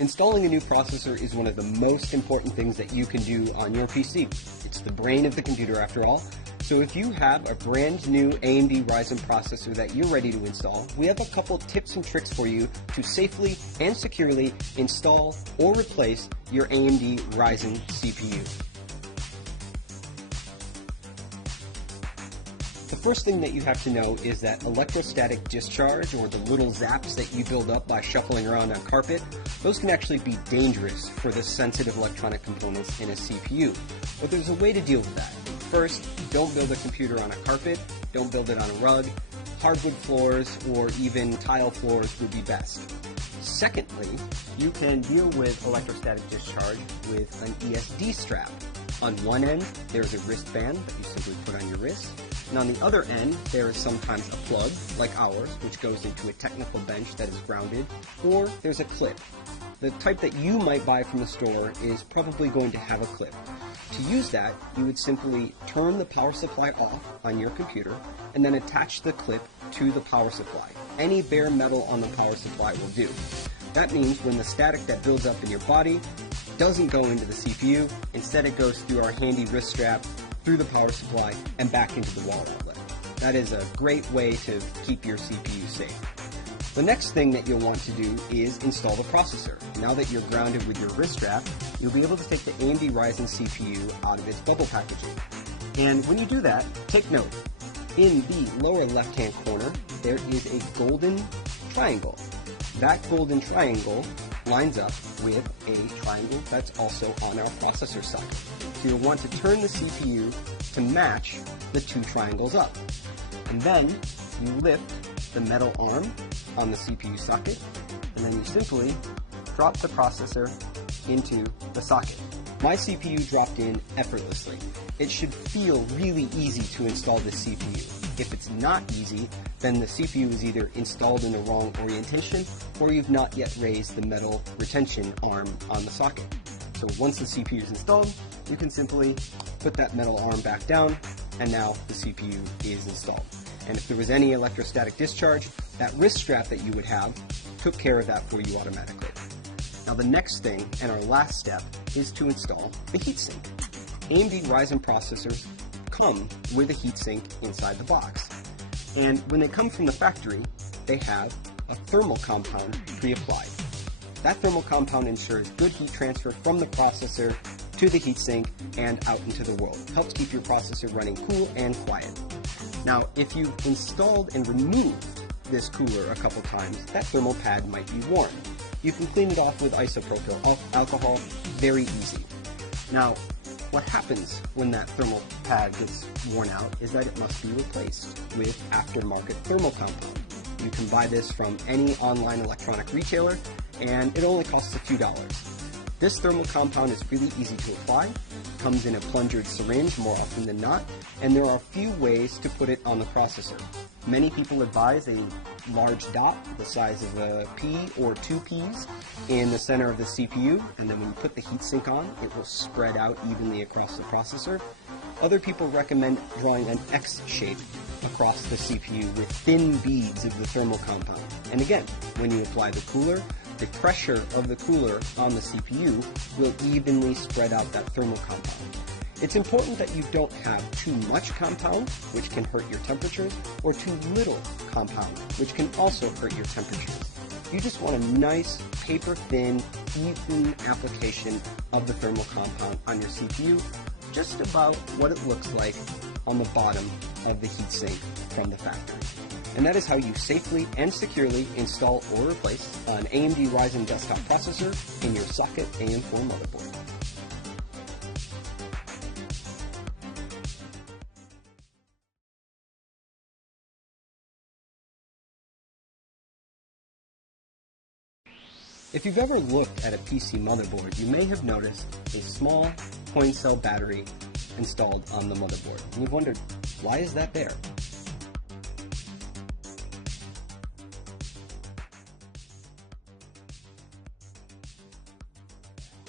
Installing a new processor is one of the most important things that you can do on your PC. It's the brain of the computer after all. So if you have a brand new AMD Ryzen processor that you're ready to install, we have a couple tips and tricks for you to safely and securely install or replace your AMD Ryzen CPU. The first thing that you have to know is that electrostatic discharge, or the little zaps that you build up by shuffling around on carpet, those can actually be dangerous for the sensitive electronic components in a CPU. But there's a way to deal with that. First, don't build a computer on a carpet, don't build it on a rug. Hardwood floors or even tile floors would be best. Secondly, you can deal with electrostatic discharge with an ESD strap. On one end, there's a wristband that you simply put on your wrist. And on the other end, there is sometimes a plug, like ours, which goes into a technical bench that is grounded, or there's a clip. The type that you might buy from the store is probably going to have a clip. To use that, you would simply turn the power supply off on your computer and then attach the clip to the power supply. Any bare metal on the power supply will do. That means when the static that builds up in your body doesn't go into the CPU, instead it goes through our handy wrist strap, through the power supply, and back into the wall outlet. That is a great way to keep your CPU safe. The next thing that you'll want to do is install the processor. Now that you're grounded with your wrist strap, you'll be able to take the AMD Ryzen CPU out of its bubble packaging. And when you do that, take note. In the lower left-hand corner, there is a golden triangle. That golden triangle lines up with a triangle that's also on our processor socket. So you'll want to turn the CPU to match the two triangles up. And then you lift the metal arm on the CPU socket, and then you simply drop the processor into the socket. My CPU dropped in effortlessly. It should feel really easy to install this CPU. If it's not easy, then the CPU is either installed in the wrong orientation or you've not yet raised the metal retention arm on the socket. So once the CPU is installed, you can simply put that metal arm back down, and now the CPU is installed. And if there was any electrostatic discharge, that wrist strap that you would have took care of that for you automatically. Now the next thing, and our last step, is to install the heatsink. AMD Ryzen processors come with a heatsink inside the box. And when they come from the factory, they have a thermal compound pre-applied. That thermal compound ensures good heat transfer from the processor to the heatsink and out into the world. It helps keep your processor running cool and quiet. Now, if you've installed and removed this cooler a couple times, that thermal pad might be worn. You can clean it off with isopropyl alcohol, very easy. Now, what happens when that thermal pad gets worn out is that it must be replaced with aftermarket thermal compound. You can buy this from any online electronic retailer, and it only costs a few dollars. This thermal compound is really easy to apply, comes in a plungered syringe more often than not, and there are a few ways to put it on the processor. Many people advise a large dot the size of a pea or two peas in the center of the CPU, and then when you put the heatsink on, it will spread out evenly across the processor. Other people recommend drawing an X shape across the CPU with thin beads of the thermal compound. And again, when you apply the cooler, the pressure of the cooler on the CPU will evenly spread out that thermal compound. It's important that you don't have too much compound, which can hurt your temperatures, or too little compound, which can also hurt your temperatures. You just want a nice, paper-thin, even application of the thermal compound on your CPU, just about what it looks like on the bottom of the heatsink from the factory. And that is how you safely and securely install or replace an AMD Ryzen desktop processor in your socket AM4 motherboard. If you've ever looked at a PC motherboard, you may have noticed a small coin cell battery installed on the motherboard. And you've wondered, why is that there?